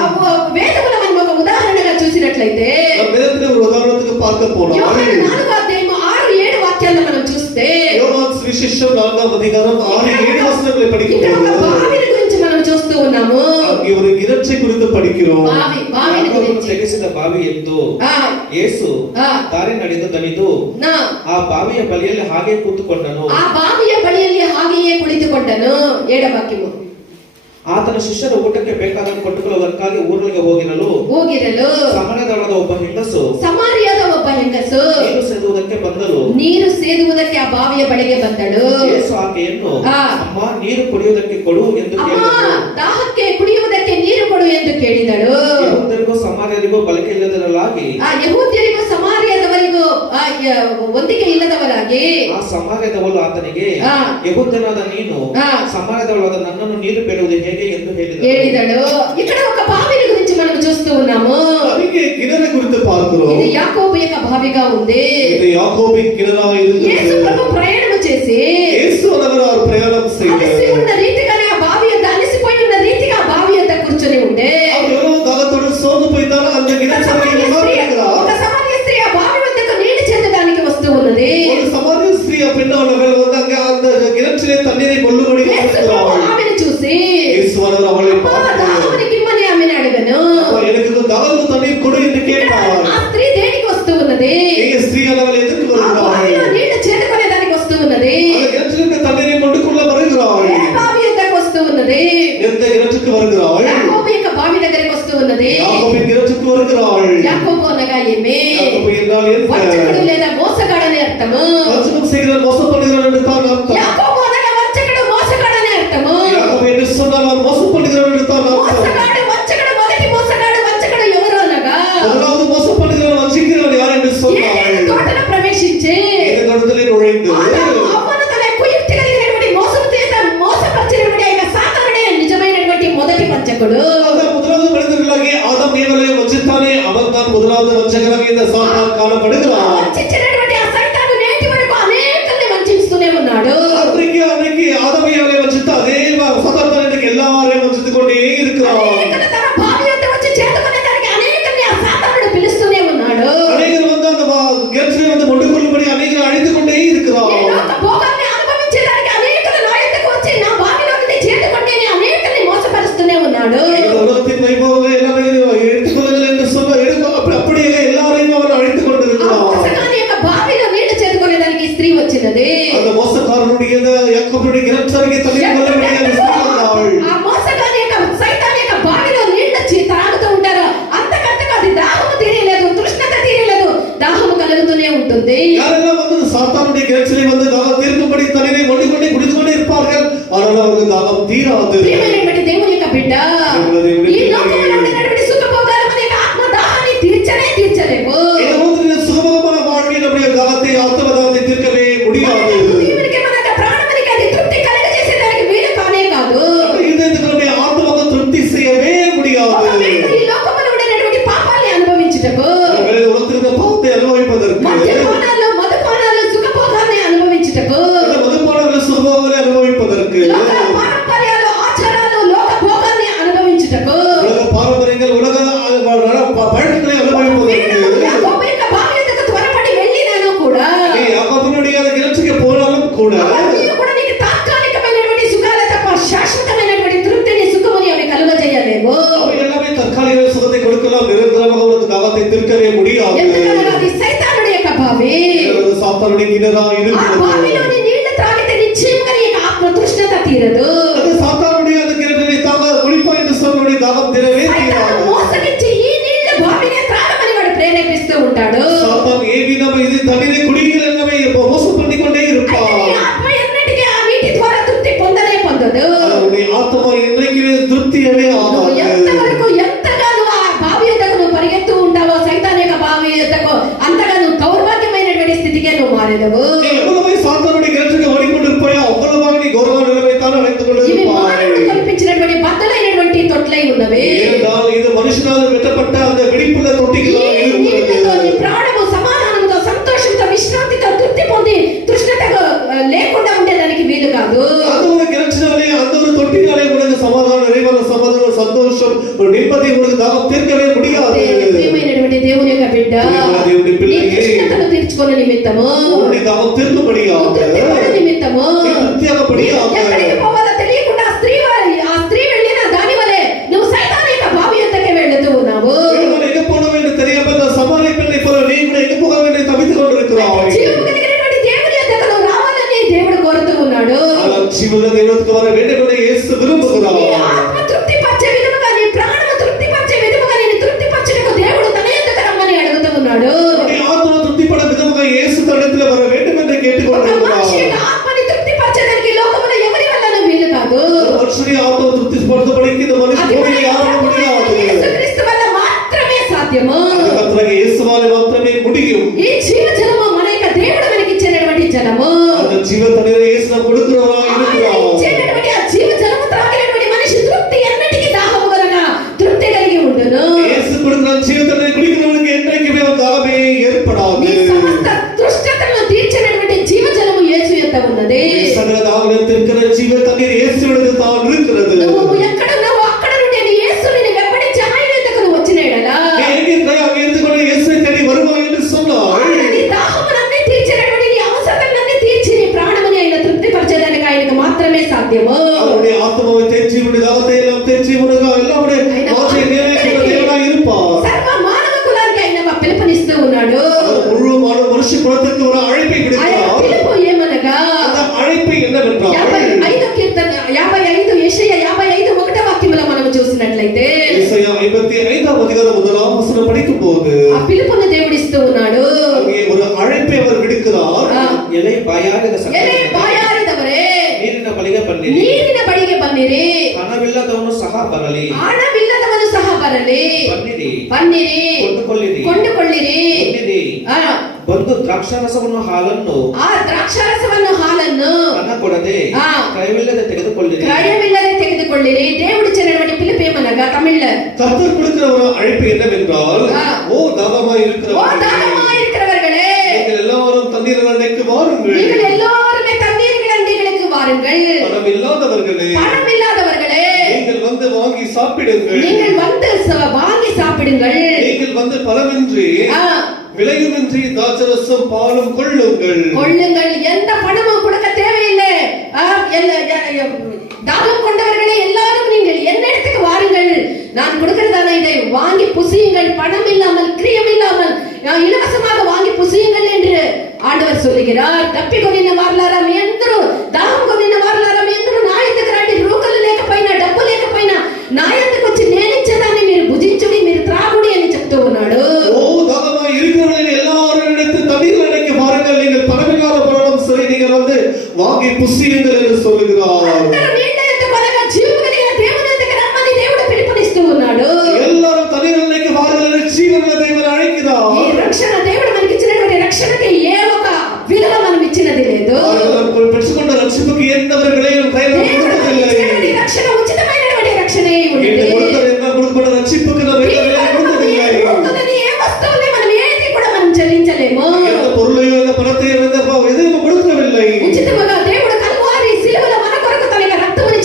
వేదములో మనం ఒక ఉదాహరణగా చూసినట్లయితే நாம் வேதத்திலே ஒரு உதாரணத்துக்கு பார்க்க போனால் యోహాను 4వ అధ్యాయము 6-7 వాక్యాలను మనం చూస్తే யோவான் சுவிசேஷம் 4ஆம் அதிகாரம் 6-7 వచనங்களை ఇక్కడ ఒక படிக்கிறோம். బావిని గురించి మనం చూస్తూ ఉన్నాము. அங்கே ஒரு கிணற்றை குறித்து படிக்கிறோம். బావిని గురించి ತೆಗೆಸಿದ ಬಾವಿ ಎಂದು ఆ ಯೇಸು ఆ ದಾರಿ ನಡೆದು ದಣಿದು నా ಆ ಬಾವಿಯ ಬಳಿಯಲ್ಲಿ ಹಾಗೆ ಕೂತುಕೊಂಡನು. ಆ ಬಾವಿಯ ಬಳಿಯಲ್ಲಿ ಹಾಗೆಯೇ ಕುಳಿತುಕೊಂಡನು. 7వ ವಾಕ್ಯము. ಆತನ ಶಿಷ್ಯರು ಊಟಕ್ಕೆ ಬೇಕಾದ ಕೊಟ್ಟುಕೊಳ್ಳುವುದಕ್ಕಾಗಿ ಊರಿಗೆ ಹೋಗಿರಲು ಸಮಾರ್ಯದವಳಾದ ಒಬ್ಬ ಹೆಂಗಸು ಸಮಾರ್ಯದ ಒಬ್ಬ ಹೆಂಗಸು ನೀರು ಸೇದುವುದಕ್ಕೆ ಬಂದಳು. ನೀರು ಸೇದುವುದಕ್ಕೆ ಆ ಬಾವಿಯ ಬಳಿಗೆ ಬಂದಳು. ಯೇಸು ಆಕೆಯನ್ನು ಆ. ಅಮ್ಮ ನೀರು ಕುಡಿಯುವುದಕ್ಕೆ ಕೊಡು ಎಂದು ಅಮ್ಮ ಕೇಳಿದನು. ದಾಹಕ್ಕೆ ಕುಡಿಯುವುದಕ್ಕೆ ನೀರು ಕೊಡು ಎಂದು ಕೇಳಿದಳು. ಯೆಹೂದ್ಯರಿಗೂ ಸಮಾರ್ಯರಿಗೂ ಬಳಕೆ ಇಲ್ಲದವರಾಗಿ ಆ ಯೆಹೂದ್ಯರಿಗೂ ಸಮಾರ್ಯದವರಿಗೂ ಒಂದಿಗೆ ಇಲ್ಲದವರಾಗಿ ಆ ಸಮಾರ್ಯದವಳು ಆತನಿಗೆ ಆ. ಯೆಹೂದ್ಯನಾದ ನೀನು ಆ. ಸಮಾರ್ಯದವಳಾದ ನನ್ನನ್ನು ನೀರು ಬೇಡುವುದು ಹೇಗೆ ಎಂದು ಹೇಳಿದಳು. ఇక్కడ ఒక బావిని గురించి మనం చూస్తూ ఉన్నాము. அங்கே கிணறு குறித்து பார்க்கிறோம். ఇది యాకోబు యొక్క బావిగా ఉంది. இது யாக்கோபின் கிணறாக యేసు இருக்கிறது. ప్రభు ప్రయాణం చేసి இயேசு அவர் பிரயாணம் అలసి செய்தார். ఉన్న రీతిగానే ఆ బావి యొద్ద అలసిపోయి ఉన్న రీతిగా ఆ బావి యొద్ద కూర్చొని ఉండే அவர் எவ்வளவு தாகத்தோடு சோர்ந்து போய்த்தாலும் அந்த ఒక கிணற்றடியில் సమార్య స్త్రీ ఆ బావి వద్దకు నీళ్లు చెందడానికి వస్తూ ఉన్నది. ஒரு சமாரிய ஸ்திரீ பெண்ணானவள் வந்து அங்கே அந்த கிணற்றிலே தண்ணீரை கொள்ளும்படி యేసు ప్రభు ఆమెను చూసి இயேசுவானவர் அவளை అమ్మా, பார்த்து దాహమునికి ఇమ్మని ఆమెను అడిగాను. எனக்கு தாகம் தண்ணீர் கொடு என்று கேட்டார். ఆ స్త్రీ దేనికి వస్తూ ఉన్నది? இங்கே ஸ்திரீயானவள் எதற்கு ఆ வருகிறாள்? బావిలో నీళ్లు చేదుకునేదానికి వస్తూ ఉన్నది. அந்த கிணற்றிற்கு தண்ணீரை கொண்டு கொள்ள வருகிறாள். ఏ బావి యొద్దకు వస్తూ ఉన్నది? எந்த கிணற்றுக்கு வருகிறாள்? యాకోబు యొక్క బావి దగ్గరికి వస్తూ ఉన్నది. யாக்கோபின் கிணற்றுக்கு வருகிறாள். యాకోబు అనగా ఏమి? யாக்கோபு என்றால் என்ன? వంచకుడు లేదా మోసగాడని అర్థము. வஞ்சகம் செய்கிறார், மோசம் பண்ணுகிறார் என்று தான் அர்த்தம். యాకోబు అనగా వంచకుడు మోసగాడని అర్థము. யாக்கோபு என்று சொன்னால் அவர் மோசம் பண்ணுகிறார் என்று தான் அர்த்தம். మోసగాడు వంచకుడు మొదటి మోసగాడు వంచకుడు ఎవరు అనగా முதலாவது மோசம் பண்ணுகிறவர் வஞ்சிக்கிறவர் யார் என்று சொன்னால் ఏదైనా తోటలో ప్రవేశించి ஏதேன் தோட்டத்திலே நுழைந்து అవ్వను తన కుయుక్తి కలిగినటువంటి మోసం చేత మోసపరిచినటువంటి ఆయన సాతానుడే నిజమైనటువంటి మొదటి వంచకుడు. அந்த முதலாவது மனிதர்களாகி ஆதாம் ஏவாளை வஞ்சித்தானே அவன் தான் முதலாவது வஞ்சகனாக இந்த சாத்தான் காணப்படுகிறான். వంచినటువంటి ఆ సైతాను నేటి వరకు అనేకల్ని వంచిస్తూనే ఉన్నాడు. அன்றைக்கு ஆதாம் ஏவாளை வஞ்சித்த அதே சாத்தான் தான் இன்றைக்கு எல்லாரையும் வஞ்சித்துக் கொண்டே இருக்கிறான். అనేకలు తన భావి యొద్ద వచ్చి చేతుకునేదానికి అనేకల్ని ఆ సాతానుడు పిలుస్తూనే ఉన్నాడు. அநேகர் வந்து அந்த கிணற்றிலே வந்து கொண்டு கொள்ளும்படி அநேகர் அழைத்துக் கொண்டே ఈ இருக்கிறான். లోక భోగాన్ని అనుభవించేదానికి అనేకలు నా యొద్దకు వచ్చి నా భావిలో నుండి చేతుకుంటేనే అనేకల్ని మోసపరుస్తూనే ఉన్నాడు. இந்த உலகத்தின் வைபவங்களை எல்லாமே எடுத்துக்கொள்ளுங்கள் என்று சொல்ல அப்படியே எல்லாரையும் அவர் அழைத்துக் ఆ கொண்டிருக்கிறான். మోసగాని యొక్క బావిలో నీళ్లు చేతుకునేదానికి స్త్రీ వచ్చినది. அந்த மோசக்காரனுடைய யாக்கோபுடைய கிணற்றருகே தண்ணீர் கொள்ளும்படி அந்த ஸ்திரீ வந்தாள். ఆ మోసగాని యొక్క సైతాన్ యొక్క బావిలో నీళ్లు తాగుతూ ఉంటారు. అంతకంతకు అది దాహము తీరలేదు, తృష్ణత తీరలేదు, దాహము కలుగుతూ ఉంటుంది. யாரெல்லாம் வந்து சாத்தானுடைய கிளர்ச்சியை வந்து தாகம் தீர்க்கும்படி தண்ணீரை ஒண்டிக்கொண்டே குடித்துக்கொண்டே இருப்பார்கள், ஆனால் அவர்கள் தாகம் தீராது. ప్రియమైనటువంటి దేవుని యొక్క బిడ్డ, ఈ లోకంలో ఉన్నటువంటి సుఖభోగాలు మన యొక్క ఆత్మ దాహాన్ని తీర్చలేవు. சுகமான வாழ்க்கை நம்முடைய தாகத்தை ஆத்ம தாகத்தை தீர்க்கவே முடியாது. దేవునికి మన యొక్క ప్రాణానికి అది తృప్తి కలుగజేసేదానికి వీలు కానే కాదు. இதயத்துக்குள்ளே ஆத்மக்கு திருப்தி செய்யவே முடியாது. ఈ లోకంలో ఉన్నటువంటి పాపాన్ని అనుభవించుటకు, உலகத்திற்கு பாவத்தை அனுபவிப்பதற்கு, మద్యపానాలు మధుపానాలు సుఖభోగాన్ని అనుభవించుటకు, மதுபானங்களை சுகபோகங்களை அனுபவிப்பதற்கு, లోక పారంపర్యాలు ఆచారాలు లోక భోగాన్ని అనుభవించుటకు, உலக பாரம்பரியங்கள் உலக பழக்கங்களை அனுபவிப்பதற்கு, యాకోబు యొక్క భార్యకు త్వరపడి వెళ్ళినాను కూడా, யாக்கோபினுடைய கிளர்ச்சிக்கு போனாலும் கூட అవన్నీ కూడా నీకు తాత్కాలికమైనటువంటి సుఖాలే తప్ప శాశ్వతమైనటువంటి తృప్తిని సుఖముని అవి కలుగజేయలేవు. அவை எல்லாமே தற்காலிக சுகத்தை கொடுக்கலாம், நிரந்தரமாக உனக்கு தாகத்தை தீர்க்கவே முடியாது. ఎందుకనగా అది సైతానుడి యొక్క బావి. சாத்தானுடைய கிணறா ఆ இருக்கிறது. బావిలోని నీళ్లు త్రాగితే నిశ్చయంగా నీ యొక్క ఆత్మ తృష్ణత తీరదు. அது சாத்தானுடைய அந்த கிணற்றினை தாங்க குடிப்பா என்று சொல்லுடைய தாகம் தீரவே సైతాను தீராது. మోసగించి ఈ నీళ్ల బావినే త్రాగమని వాడు ప్రేరేపిస్తూ ఉంటాడు. சாத்தான் ஏவி நம்ம இது தண்ணீரை குடிக்கிற நம்மை மோசம் பண்ணிக்கொண்டே అయితే இருப்பான். నీ ఆత్మ ఎన్నటికీ ఆ నీటి ద్వారా తృప్తి పొందదు. அவருடைய ஆத்மா இன்றைக்கு திருப்தியவே నువ్వు ஆகாது. ఎంతగా నువ్వు ఆ బావి యొద్దకు నువ్వు పరిగెత్తు ఉంటావో, సైతాన్ యొక్క బావి యొద్దకు అంతగా నువ్వు దౌర్భాగ్యమైనటువంటి స్థితికే నువ్వు మారేదవు. நீ எவ்வளவு சாத்தானுடைய கிணற்றுக்கு ஓடிக்கொண்டிருப்பாயோ அவ்வளவாக நீ கௌரவ நிலைமை தான் அடைந்து ఇవి మానవుడు கொண்டிருப்பாய். కల్పించినటువంటి బద్దలైనటువంటి తొట్లై ఉన్నవి. ஏனென்றால் இது மனுஷனால் வெட்டப்பட்ட அந்த வெடிப்புள்ள தொட்டிகளாக ఈ నీటితో నీ இருக்கிறது. ప్రాణము సమాధానంతో సంతోషంతో విశ్రాంతితో తృప్తి పొంది తృష్ణతకు లేకుండా ఉండేదానికి వీలు కాదు. அந்த ஒரு கிணற்றினாலே அந்த ஒரு தொட்டினாலே உனக்கு சமாதானம், நிறைவான சமாதானம், சந்தோஷம், ஒரு நிம்மதி உனக்கு தாகம் தீர்க்கவே முடியாது. ప్రియమైనటువంటి దేవుని యొక్క బిడ్డ, దేవుని నీ పిల్లలే, తృష్ణతను తీర్చుకునే నిమిత్తము, உன்னுடைய தாகம் నువ్వు தீர்க்கும்படியாக, తృప్తిపడే నిమిత్తము, நீ திருப்தியாகப்படியாக, ఎక్కడికి పోవాలో తెలియకుండా ఆ స్త్రీ వెళ్ళిన దాని వలె నువ్వు సైతాను యొక్క బావి యొద్దకే వెళుతూ ఉన్నావు. இவன் எங்க போன வேண்டும் தெரியாமல் நான் சமாளி பெண்ணை போல நீ கூட எங்க போக வேண்டும் தவித்துக் கொண்டிருக்கிறாய். జీవము కలిగినటువంటి దేవుని యొద్దకు నువ్వు రావాలని దేవుడు కోరుతూ ఉన్నాడు. ஆனால் ஜீவனுள்ள தெய்வத்துக்கு வர வேண்டும் என்று இயேசு నీ விரும்புகிறார். ఆత్మ తృప్తి పరిచే విధముగా, నీ ప్రాణము తృప్తి పరిచే విధముగా నేను తృప్తి పరచుటకు దేవుడు తన యొద్దకు రమ్మని అడుగుతూ ఉన్నాడు. உன்னுடைய ஆத்மா திருப்திப்பட விதமாக இயேசு தன்னிடத்தில் வர வேண்டும் என்று ఒక మనిషి கேட்டுக்கொண்டிருக்கிறார். యొక్క ఆత్మని తృప్తి పరిచేదానికి లోకములో ఎవరి వల్లనూ వీలు కాదు. மனுஷனுடைய ஆத்மா திருப்திப்படுத்தபடிக்கு இந்த மனுஷன் అది பூமியில் யாராலும் முடியாது. యేసుక్రీస్తు వల్ల మాత్రమే సాధ్యము. அது கர்த்தராகிய இயேசுவாலே மாத்திரமே முடியும். ఈ జీవ జలము మన యొక్క దేవుడు మనకి ఇచ్చినటువంటి జలము. அந்த ஜீவ தண்ணீரை இயேசு நமக்கு கொடுக்கிறவராக ఆయన இருக்கிறார். ఇచ్చినటువంటి ఆ జీవ జలము త్రాగినటువంటి మనిషి తృప్తి ఎన్నటికీ దాహము కనుక తృప్తి కలిగి ఉండును. இயேசு கொடுக்கிற ஜீவ தண்ணீரை குடிக்கிறவனுக்கு என்றைக்குமே ஒரு தாகமே ஏற்படாது. నీ సమస్త తృష్ణతలను తీర్చినటువంటి జీవ జలము యేసు యొద్ద ఉన్నది. சகல தாகத்தில் இருக்கிற ஜீவ தண்ணீர் இயேசுவிடத்தில் தான் இருக்கிறது. నువ్వు ఎక్కడ ఉన్నావో అక్కడ నుండి నీ యేసుని వెంబడించి ఆయన యొద్దకు నువ్వు వచ్చిన ఎడలా நீ எங்கே இருக்கிறாய் அங்கே இருந்து கொண்டு இயேசுவை தேடி வருவாய் என்று சொன்னார். ఆయన నీ దాహములన్నీ తీర్చినటువంటి నీ అవసరతలన్నీ తీర్చి నీ ప్రాణముని ఆయన తృప్తి పరిచేదానికి ఆయనకు మాత్రమే సాధ్యము. அவருடைய ஆத்மாவை தேர்ச்சி உடைய தாகத்தை எல்லாம் தேர்ச்சி உனக்கு எல்லாம் மாற்றி நிறைவேற்ற தேவனாக இருப்பார். సర్వ మానవ కులానికి ఆయన పిలుపునిస్తూ ఉన్నాడు. அவர் முழு மாనவ மனுஷ குலத்திற்கு ஒரு அழைப்பை ఆయన விடுக்கிறார். పిలుపు ఏమనగా அந்த அழைப்பு என்னவென்றால் 55 కీర్తన 55 యెషయా 55 ఒకటో వాక్యములో మనం చూసినట్లయితే ஏசாயா 55ஆம் அதிகாரம் 1ஆம் வசனம் படிக்கும்போது ఆ పిలుపుని దేవుడిస్తూ ఉన్నాడు. அங்கே ஒரு அழைப்பை அவர் விடுக்கிறார். ಎಲೆ ಬಾಯಾರಿದ ఎలే బాయారిదవరే ನೀರಿನ ಬಳಿಗೆ ಬನ್ನಿರಿ, ನೀರಿನ ಬಳಿಗೆ ಬನ್ನಿರಿ, ಹಣವಿಲ್ಲದವನು ಸಹ ಬರಲಿ, ಹಣವಿಲ್ಲದವನು ಸಹ ಬರಲಿ, ಬನ್ನಿರಿ, ಬನ್ನಿರಿ, ಕೊಂಡುಕೊಳ್ಳಿರಿ, ಕೊಂಡುಕೊಳ್ಳಿರಿ, ಬನ್ನಿರಿ, ಆ, ಬಂದು ದ್ರಾಕ್ಷಾರಸವನ್ನು ಹಾಲನ್ನು ಆ ದ್ರಾಕ್ಷಾರಸವನ್ನು ಹಾಲನ್ನು ಹಣ ಕೊಡದೆ ಆ. ಕ್ರಯವಿಲ್ಲದೆ ತೆಗೆದುಕೊಳ್ಳಿರಿ. క్రయమిల్లదే తెగదుకొల్లిరి. దేవుడు ఇచ్చినటువంటి పిలుపు ఏమనగా తమిళ கர்த்தர் கொடுக்கிற ஒரு அழைப்பு என்னவென்றால் ஆ. ஓ தாகமாய் ஓ இருக்கிறவர்களே, தாகமாய் இருக்கிறவர்களே, நீங்கள் எல்லாரும் தண்ணீர் அண்டைக்கு வாருங்கள். நீங்கள் எல்லோருமே தண்ணீர்கள் அண்டைகளுக்கு வாருங்கள். பணம் இல்லாதவர்களே, பணம் இல்லாதவர்களே, நீங்கள் வந்து வாங்கி சாப்பிடுங்கள். நீங்கள் வந்து வாங்கி சாப்பிடுங்கள். நீங்கள் வந்து பணமின்றி ஆ, விலையுமின்றி தாட்சரசம் பாலும் கொள்ளுங்கள். கொள்ளுங்கள். எந்த பணமும் கொடுக்க தேவையில்லை. ஆ, தாகம் கொண்டவர்களே எல்லாரும் நீங்கள் என்னிடத்துக்கு வாருங்கள், நான் கொடுக்கிறதான இதை வாங்கி புசியுங்கள். பணம் இல்லாமல் கிரியம் இல்லாமல் இலவசமாக வாங்கி புசியுங்கள் என்று ఆండవర్ சொல்லுகிறார். తప్పికొనిన వారలారా మీ అందరూ, దాహం కొనిన వారలారా మీ అందరూ నా యొద్దకు రండి. రూకలు లేకపోయినా డబ్బు లేకపోయినా నా యొద్దకు వచ్చి నేను ఇచ్చేదాన్ని మీరు భుజించుడి, మీరు త్రాగుడి అని చెప్తూ ఉన్నాడు. ஓ தாகமாய் இருக்கிறவர்களே எல்லாரும் இடத்து தண்ணீர் அண்டைக்கு புசியுங்கள் என்று சொல்லுகிறார். అందరూ నీళ్ళ యొద్దకు అనగా జీవము కలిగిన దేవుని యొద్దకు రమ్మని దేవుడు పిలుపునిస్తూ ఉన్నాడు. எல்லாரும் தண்ணீரிലേക്ക് வாருங்கள் என்று ஜீவனுள்ள தேவன் அழைக்கிறார். ఈ రక్షణ దేవుడు మనకి ఇచ్చినటువంటి రక్షణకి ఏ ఒక విలువ మనం ఇచ్చినది లేదు. அவர்கள் பெற்றுக்கொண்ட ரட்சிப்புக்கு எந்த ஒரு விலையும் கையில் கொடுக்கவில்லை. రక్షణ ఉచితమైనటువంటి రక్షణే இந்த ఉన్నది. கொடுக்கப்பட்ட ரட்சிப்புக்கு நாம் எந்த விலையும் கொடுக்கவில்லை. ఏ వస్తువుని మనం ఏది కూడా మనం చెల్లించలేము. எந்த பொருளையோ எந்த பணத்தையோ எதையும் கொடுக்கவில்லை. ఉచితముగా దేవుడు కల్వారి శిలువలో మన కొరకు తన యొక్క రక్తముని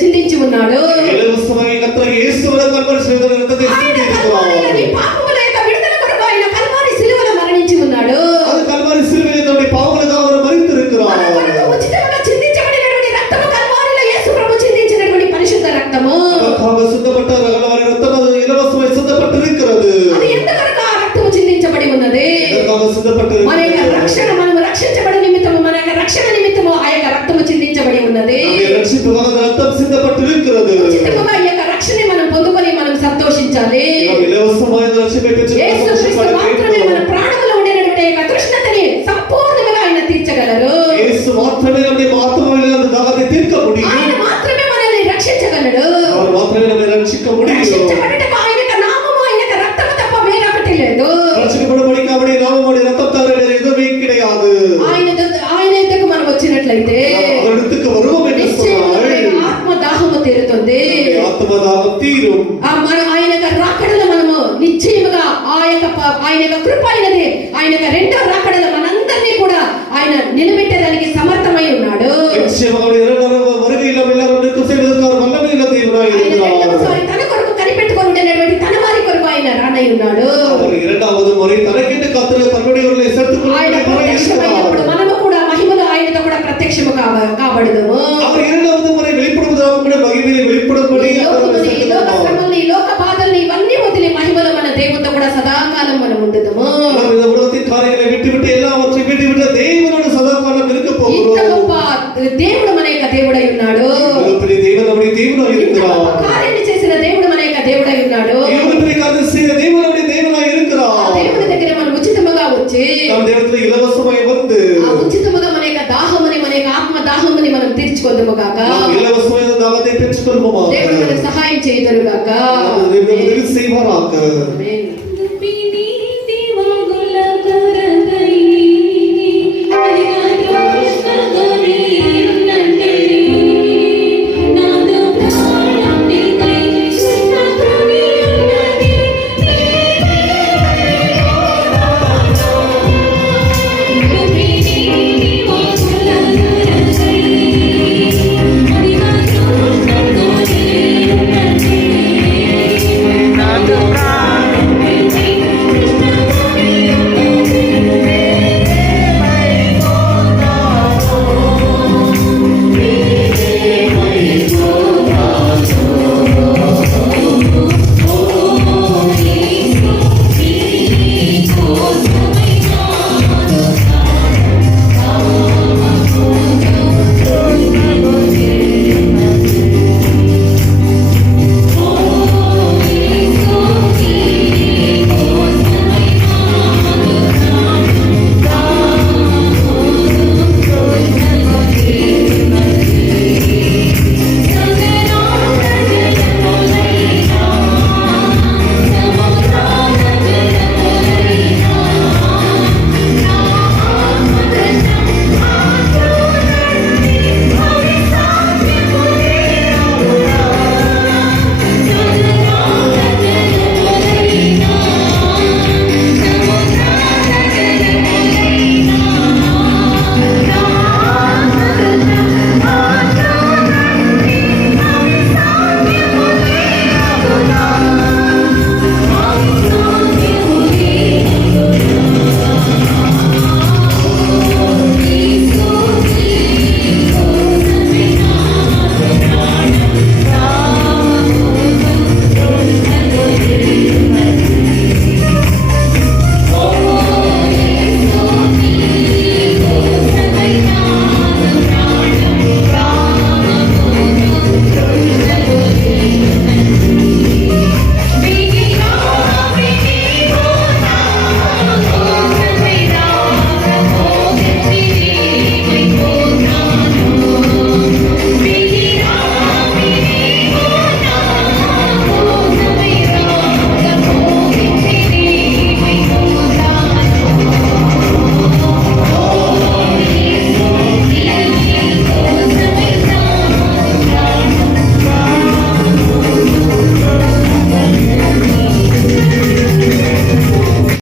చిందించి ఉన్నాడు. இலவசமாக கர்த்தர் இயேசுவின் கல்வாரி சிலுவையில் ரத்தத்தை சிந்தியிருக்கிறார். నీ పాపముల యొక్క విడుదల కొరకు ఆయన కల్వారి శిలువలో మరణించి ఉన్నాడు. அது கல்வாரி சிலுவையில் நம்முடைய பாவங்களுக்காக அவர் மரித்திருக்கிறார். మన కొరకు ఉచితముగా చిందించబడినటువంటి రక్తము కల్వారిలో యేసు ప్రభు చిందించినటువంటి పరిశుద్ధ రక్తము. நமக்காக சிந்தப்பட்ட கல்வாரி ரத்தம் அது இலவசமாய் சிந்தப்பட்டிருக்கிறது. అది ఎంతవరకు ఆ రక్తము చిందించబడి ఉన్నది. நமக்காக சிந்தப்பட்டிருக்கிறது. మన యొక్క రక్షణ మనము రక్షించబడి నిమిత్తము మన యొక్క రక్షణ నిమిత్తము ఆ యొక్క రక్తము చిందించబడి ఉన్నది. நம்முடைய ரட்சிப்புக்காக ரத்தம் சிந்தப்பட்டிருக்கிறது. ఉచితముగా ఈ యొక్క రక్షణ మనం పొందుకొని మనం సంతోషించాలి. நாம் இலவசமாய் ரட்சிப்பை பெற்று యేసు క్రీస్తు మాత్రమే మన ప్రాణములో ఉండేటువంటి యొక్క తృష్ణతని సంపూర్ణంగా ఆయన తీర్చగలరు. இயேசு மாத்திரமே நம்முடைய ஆத்மாவில் அந்த தாகத்தை தீர்க்க முடியும். ఆయన మాత్రమే మనల్ని రక్షించగలడు. அவர் மாத்திரமே நம்மை ரட்சிக்க முடியும். రక్షించబడుటకు ఆయన యొక్క నామము ఆయన యొక్క రక్తము తప్ప వేరొకటి లేదు. ரட்சிக்கப்படும்படிக்கு அவருடைய நாமமுடைய ரத்தம் தவிர வேறு எதுவுமே கிடையாது. ఆయన యొద్దకు మనం వచ్చినట్లయితే அவரிடத்துக்கு வருவோம் என்று சொன்னால் ఆత్మ దాహము తీరుతుంది. ஆத்ம தாகம் தீரும். ఆయన యొక్క రాకడలో మనము నిశ్చయముగా ఆయన యొక్క కృప అయినది ఆయన యొక్క రెండో రాకడలో మనందరినీ కూడా ఆయన నిలబెట్టడానికి సమర్థమై ఉన్నాడు. நிச்சயமாக அவருடைய இரண்டாவது வருகையில் நாம் எல்லாரும் நிற்க செய்வதற்கு அவர் வல்லமையுள்ள தேவனாய் ఆయన இருக்கிறார். రెండవసారి తన కొరకు కనిపెట్టుకొని ఉండేటువంటి తన వారి కొరకు ఆయన రానై ఉన్నాడు. அவர் இரண்டாவது முறை தனக்கென்று காத்திருக்கிற தன்னுடையவர்களை சேர்த்துக் ఆయన ప్రత్యక్షమైనప్పుడు கொள்ளுகிறார். మనము కూడా మహిమలో ఆయనతో కూడా ప్రత్యక్షము కాబడదుము. அவர் இரண்டாவது முறை வெளிப்படுவதாக கூட மகிமையை வெளிப்படும்படி ఈ లోక శ్రమల్ని, ఈ లోక బాధల్ని ఇవన్నీ వదిలి మహిమలో మన దేవునితో కూడా సదాకాలం మనం ఉండుదుము. நாம் இந்த உலகத்தின் காரியங்களை விட்டுவிட்டு எல்லாவற்றையும் விட்டுவிட்டு தேவனோடு சதாகாலம் இருக்க ఇంత போகிறோம். గొప్ప దేవుడు మన యొక్క దేవుడై ఉన్నాడు. இவ்வளவு பெரிய தேவன் நம்முடைய தேவனாய் ఇంత గొప్ప இருக்கிறார். కార్యాన్ని చేసిన దేవుడు మన యొక్క దేవుడై ఉన్నాడు. இவ்வளவு பெரிய காரியம் செய்த தேவன் நம்முடைய தேவனாய் ఆ இருக்கிறார். దేవుడి దగ్గర మనం ఉచితముగా వచ్చి நாம் தேவனத்தில் இலவசமாய் வந்து ఆ ఉచితముగా మన యొక్క దాహముని మన యొక్క ఆత్మ దాహముని మనం తీర్చుకోదుము గాక. நாம் இலவசமாய் அந்த தாகத்தை பெற்றுக்கொள்வோமாக. దేవుడు మనకు సహాయం చేయదురు గాక. உதவி செய்வாராக. ఆమేన్.